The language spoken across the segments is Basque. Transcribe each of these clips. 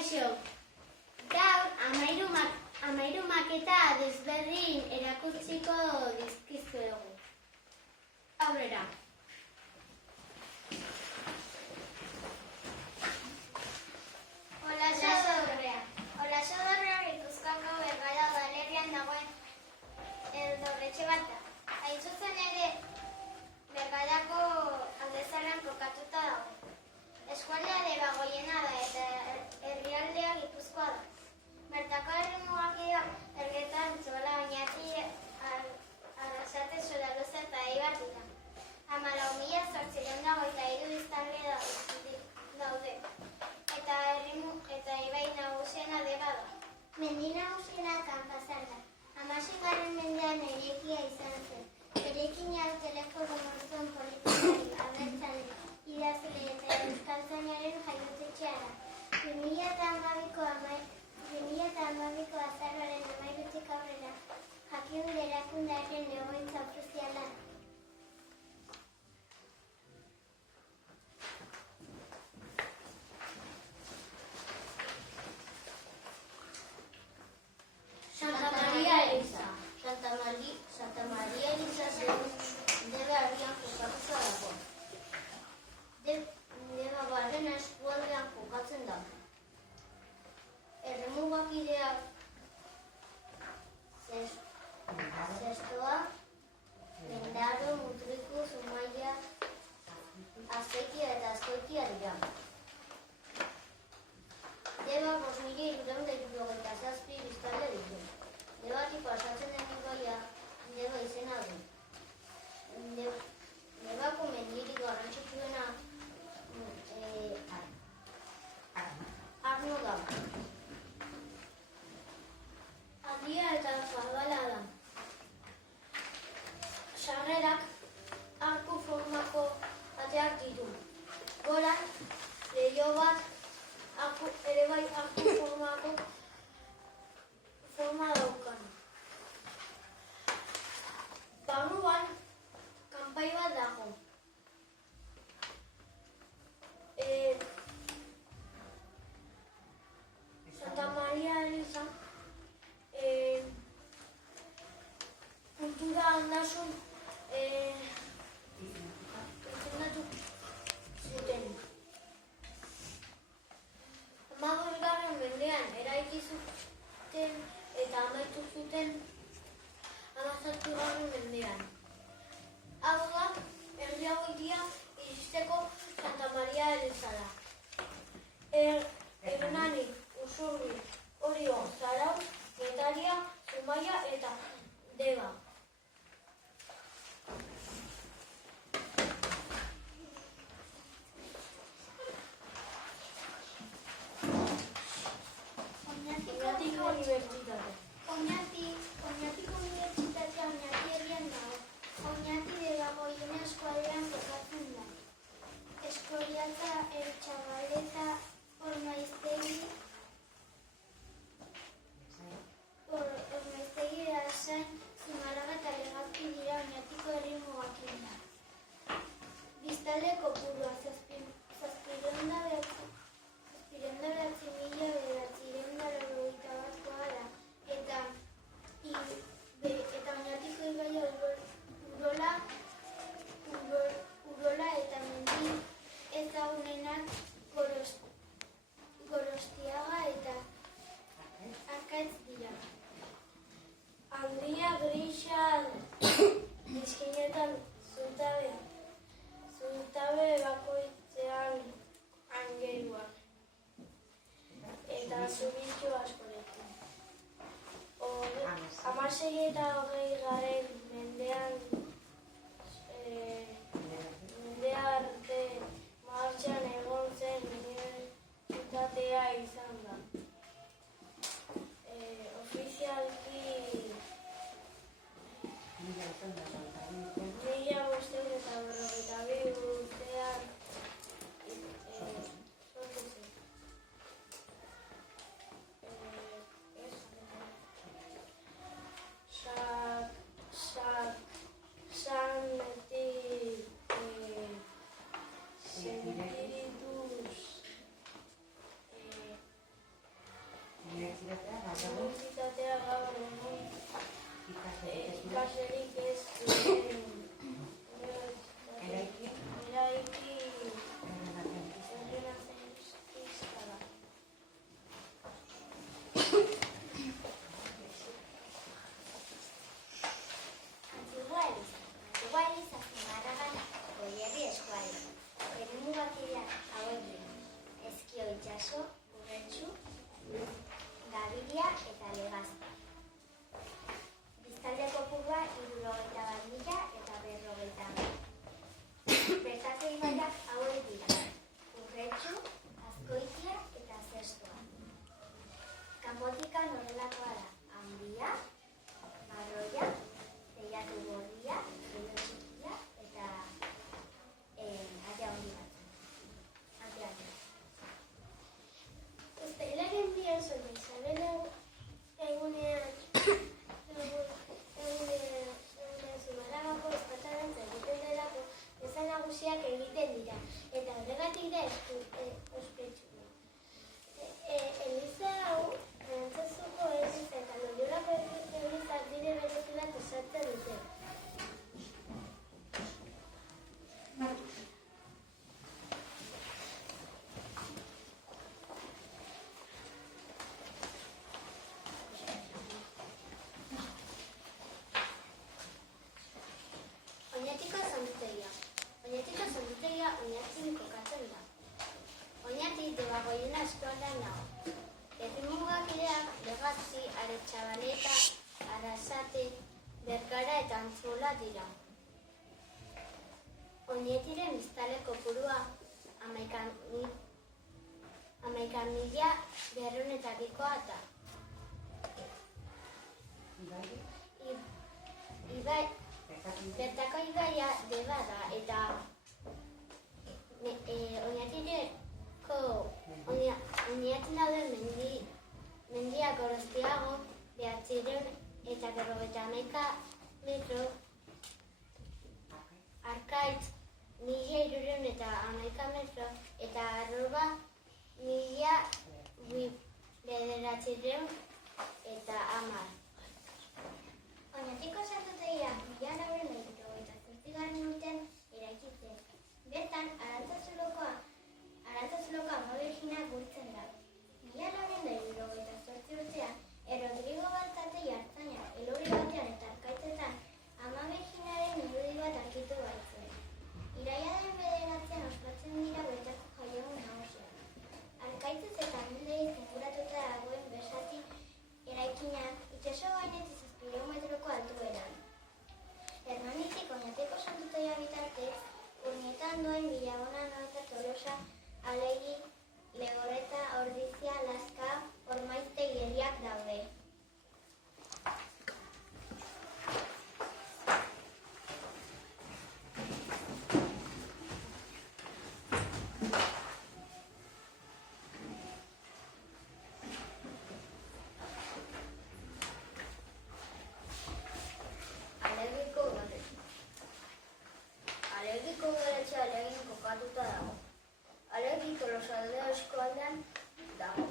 Kaixo, gaur amairu maketa desberdin erakutsiko dizkizuegu. Aurrera. Olaso dorrea Gipuzkoako Bergara udalerrian dagoen dorretxe bat da. Hain zuzen ere, Bergarako aldezaran kokatuta dago. Eskualdea Debagoiena da eta herrialdea Gipuzkoa da. Bertako erremugakiak Elgeta, Antzola, Oñati, Arrasate, Soraluze eta Eibar dira. 14,823 biztanle daude. Eta ibai nagusiena Deba da. Mendi nagusiena Kanpasar da. 16. mendean eraikia izan zen. Eraikin hau teleforo monzon politikari, abertzale, idazle eta euskaltzainaren jaiotetxea da. 2012ko azaroaren 13 aurrera Jakiondo erakundearen egoitza ofiziala da. Santa Maria Eliza. Santa Maria Eliza Debe herrian kokatuta dago. Deba barrena eskualdean kokatzen da. Erremugakideak Zestoa, Mendaro, Mutriku, Zumaia, Azpeitia eta Azkoitia dira. Deba 5,377 biztanle ditu. Debatik pasatzen den ibaia Deba izena du. Debako mendirik garrantzitsuena Arno da. Handia eta zabala da. Sarrerak arku formako ateak ditu. Goran, leiho bat ere bai arku formako forma daukan. Barruan, kanpai bat dago. Santa Maria Eliza kultura ondasun izendatu zuten. 15. mendean eraiki zuten eta amaitu zuten 17. mendean. Hau da, herri hau hiria iristeko Santa Maria Elizara. Hernani, Usurbi, Orio, Zarau, Getaria, Zumaia eta Deba. Oñatiko Unibertsitate. Oñatiko Unibertsitatea Oñati herrian dago. Oñati Debagoiena eskualdean kokatzen da. Eskoriatza, Eltxabaleta, Ormaiztegi, Erasain, Zumalaga eta Legazpi dira Oñatiko herri mugakienak. Biztanle kopurua 709,991 da. Eta Oñatiko ibaia Urola eta mendi ezagunenak Gorostiaga eta Arkaitz dira. Handia, Grisa, Dizkinetan zutabe bakoitzean angeruak. Eta zubitxo askorekin. 16 eta 20. mendean arte martxan egon zen unibertsitatea izan da. Ofizialki 1542 urtean sortu zen. Santa Debagoiena eskolan nago. Herrimugak ireak Legazpi, Aretxabaleta, Arrasate, Bergara eta Antzola dira. Oñatiren biztanle kopurua 11.200 da. Bertako ibaia Deba da eta Oñatin dauden mendiak Gorostiago 951 metro, Arkaitz 1.311 metro eta Arroba 1.910. Oñatiko santutegia 1998 urtean eraiki zen. Bertan Arantzazulokoa Ama-Birjina gurtzen da. 1978 urtean Rodrigo Baltate jartzainak elurri batean eta Arkaitzetan Ama-Birjinaren irudi bat aurkitu baitzuen. Irailaren 9 ospatzen dira bertako jaiegun nagusiak. Arkaitzez eta Amildegi inguratuta dagoen Besati eraikinak itsaso gainetik 700 metroko altueran. Hernanitik Oñatiko santutegia bitartez, Urnietan duen Villabona, Norte, Tolosa, Alegi, Legorreta, Ordizia, Laska, Ormaizte hiriak daude. Alegiko udaletxea Alegin kokatuta dago. Alegi Tolosaldea eskualdean dago.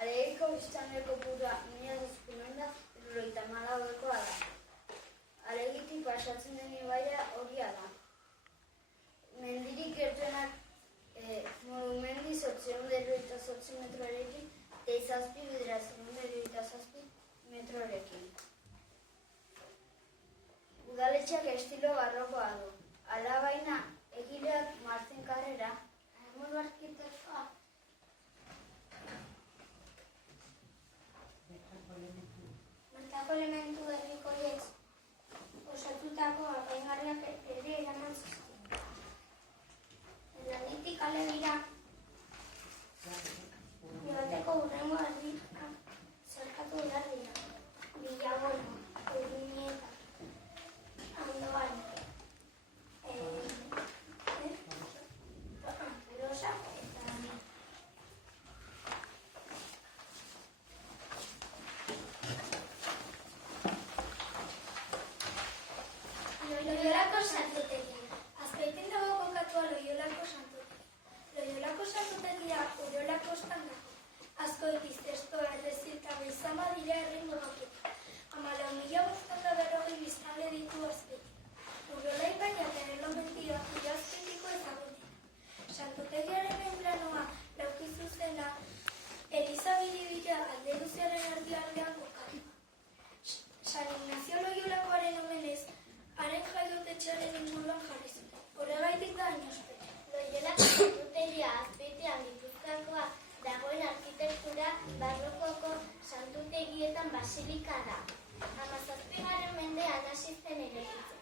Alegiko biztanle kopurua 1.774 da. Alegitik pasatzen den ibaia Oria da. Mendirik gertuenak Murumendi 828 metrorekin eta Izazpi bidera 727 metrorekin. Udaletxeak estilo barrokoa du. Alabaina, egileak Martin Carrera, modu arkitektoa. Bertako elementu herrikoiek osatutako apaingarriak ere eraman zizten. Hernanitik Alegira, joateko hurrengo herrika zerkatu behar dira. Villabona, Urnieta, Andoan, Tolosa eta Amia. Loiolako santutegia. Azkoiten dago kokatua Loiolako santutegia. Loiolako santutegia Urola kostan dago. Azkoitiz, Testoa, Errezi eta Beizama dira herringo baketan. 14.540 biztanle ditu Azpeitik. Urola ibaiak errelomentia Azpeitiko ezagutzen. Santutegiaren membranoa lauki zuzena Eliza Biribila alde luzearen erdialdean kokatua. San Ignacio Loiolakoaren omenez, haren jaiotetxearen inguruan jarri zuten. Horregaitik da hain ospetsu. Loiolako santutegia Azpeitean Gipuzkoakoa dagoen arkitektura barrokoko santutegietan basilika da. 17. mendean hasi zen eraikitzen.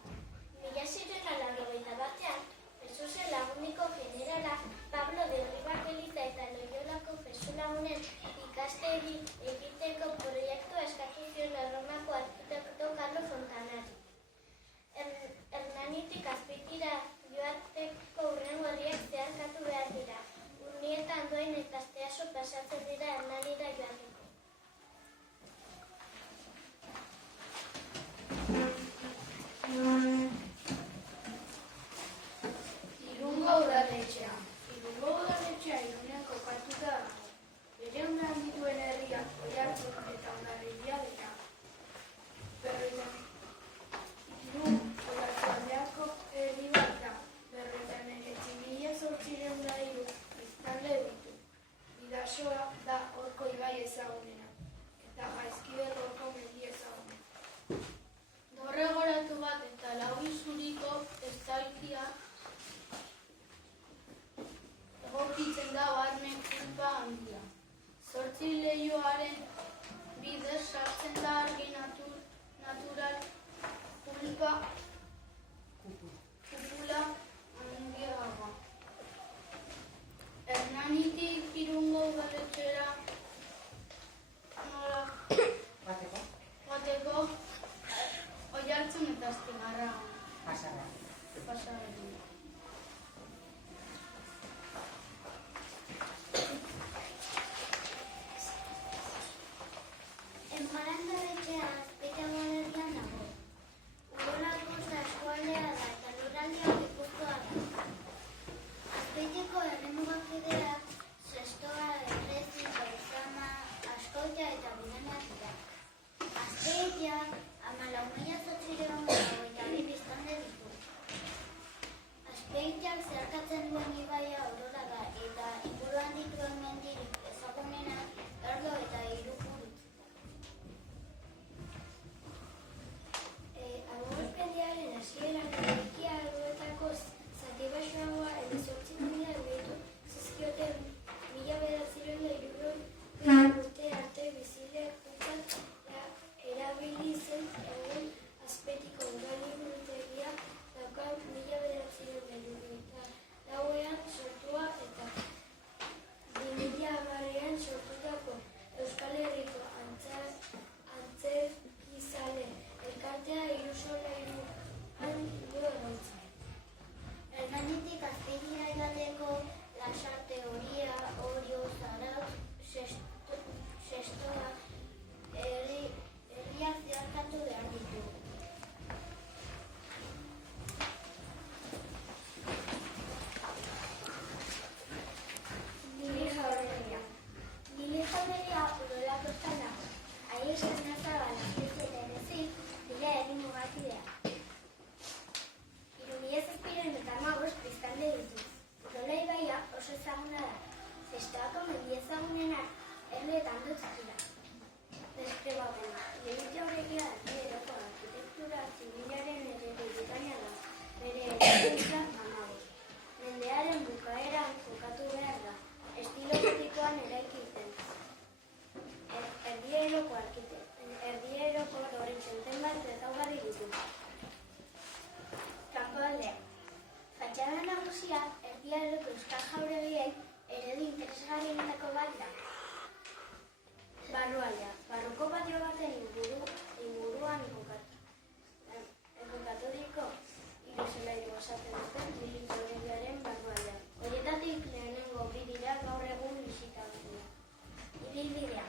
1691 Jesusen laguniko generala Pablo de Ribak Eliza eta Loiolako Jesu lagunen ikastegi egiteko proiektua eskatu zion Erromako arkitekto Carlo Fontanari. Hernanitik Azpeitira joateko hurrengo herriak zeharkatu behar dira. Urnieta, Andoain eta Asteaso pasatzen dira Hernanira joateko. Irungo udaletxea. Irunen kokatuta dago. Bere ondan dituen herriak Oiartzun eta Hondarribia dira. Irun Oiartzundeako herri bat da. 9.803 biztanle ditu. Bidasoa da horko ibai ezagunak. Desileihoaren bidez sartzen da argi natural kupula handiagoa. Hernanitik Irungo udaletxera nola bateko Oiartzun eta Astigarragan pasa egin. Enparandaretxea Azpeitiako udalerrian dago. Udolako eskualdea da eta lurraldea Gipuzkoa da. Azpeitiko erremugakideak Zestoa, Errezi, Baizama, Askoita eta Bidenak dira. Azpeitiak 14.822 biztanle ditu. Azpeitiak zeharkatzen duen ibaia Aurora da eta inguruan dituen mendirik ezagunenak Erlo eta Irupurutz. Agurpendiaren hasieran eraikia arloetako zati baxuagoa 18.000 gehitu zizkioten 1960 urte arte bizilekuntzat erabili zen egun Azpeitiko udaliburutegia daukan 1974ean sortua eta 2010ean sortutako Euskal Herriko Antzerkizale elkartea Hirusolairuan du egoitza. Hernanitik Azpeitia hegoaldeko Lasarte, Oria, Orio, Zarautz, Zestoa herriak zeharkatu behar ditu. Gili Jauregia Udolako estan dago. Aies Ernazabal, Azpeitia eta Errezi dira errimugakidea. 3.715 biztanle ditu. Udola ibaia oso ezaguna da. Zestoako mendi ezagunenak herrietan dut dira. Deskribapena. Gili Jauregia Errieroko arkitektura zibilaren eredu bikaina da. Bere eraikuntza 15. Mendearen bukaeran kokatu behar da. Estilo gotikoan eraiki zen. Erdieroko Lorentxenten bat ezaugarri ditu. Kanpoaldea. Fatxada nagusia Erdieroko Euskal Jauregiei eredu interesgarrienetako bat da. Barrualdea. Barroko patio baten inguruan kokaturiko hirusolairu osatzen duten Gili Jauregiaren barrualdea. Horietatik lehenengo bi dira gaur egun bisitagarriak. Ibilbidea.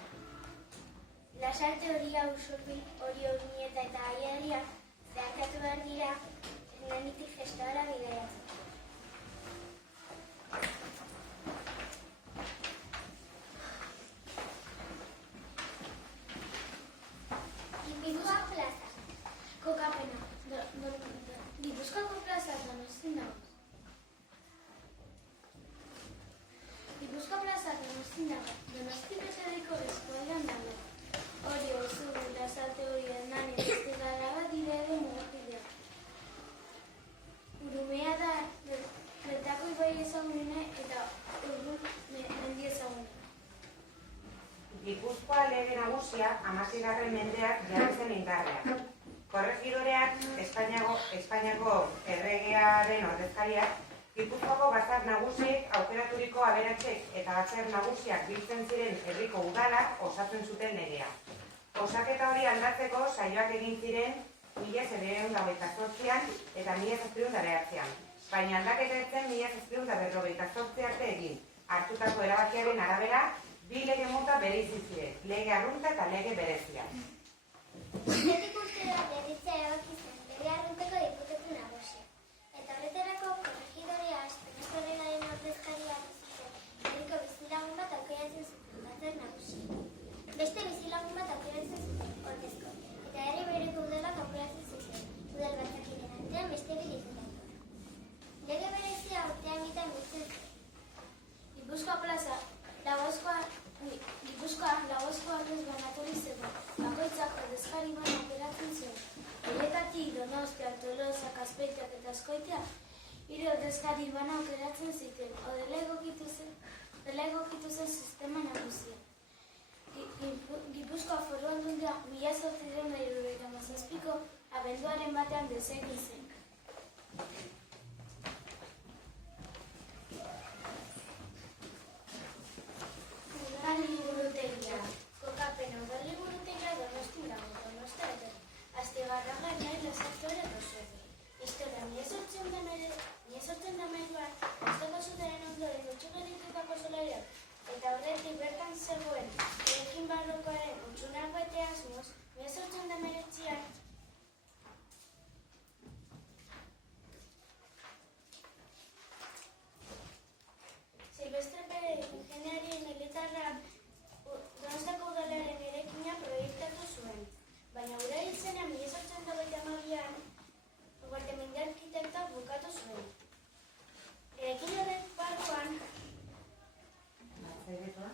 Lasarte, Oria, Usurbil, Orio, Urnieta eta Aiarriak zeharkatu behar dira Hernanitik Zestoara bidaiatzeko. Gipuzkoako plaza. Kokapena. Gipuzkoako plaza Donostian dago. Gipuzkoa plaza Donostian dago. Donosti beserriko eskualdean dago. Orio, Usurbil, Lasarte, Orio, Hernani eta Astigarraga dira erremugakideak. Urumea da bertako ibai ezagune eta Urrun mendi ezagune. Gipuzkoa lege nagusia 16. mendeak jarri zen indarrean. Korregidoreak Espainiako erregearen ordezkariak Gipuzkoako batzar nagusiek aukeraturiko aberatsek eta batzar nagusiak biltzen ziren herriko udalak osatzen zuten legea. Osaketa hori aldatzeko saioak egin ziren 1728an eta 1709an. Baina aldaketa ez zen 1758 arte egin. Hartutako erabakiaren arabera, bi lege mota bereizi ziren, lege arrunta eta lege berezia. Urtetik urtera berritzea erabaki zen lege arrunteko diputatu nagusia. Eta horretarako korregidorea Espainiako erregearen ordezkaria zuten herriko bizilagun bat aukeratzen zuten batzar nagusia. Beste bizilagun bat aukeratzen zuten ordezko. Eta herri bereko udalak aukeratzen zuten udal batzakideen artean beste bi diputatu. Lege berezia urtean bitan biltzen zen. Gipuzkoa plaza Gipuzkoa Lagozko aldez banaturik zegoen. Bakoitzak ordezkari bana aukeratzen zuen. Horietatik Donostia, Tolosa, Azpeitiak eta Azkoitiak 3 ordezkari bana aukeratzen zuten. Horrela egokitu zen sistema nagusia. abenduaren batean desegin zen. Udal liburutegia. Kokapena udal liburutegia Donostin dago, Donostia Astigarraga nahi Lasartore Rosegi. Historia, 1813an, Estoko Zutaren ondoren gutxugeritutako solariak eta horretik bertan zegoen eraikin barrokoaren hutsunak bete asmoz, 1819an Silvestre Pérez ingeniari militarrak Donostiako udalaren eraikina proiektatu zuen, baina ura izena 1822an Guartemende arkitektoak bukatu zuen. Eraikin horrek barruan Zairetoa?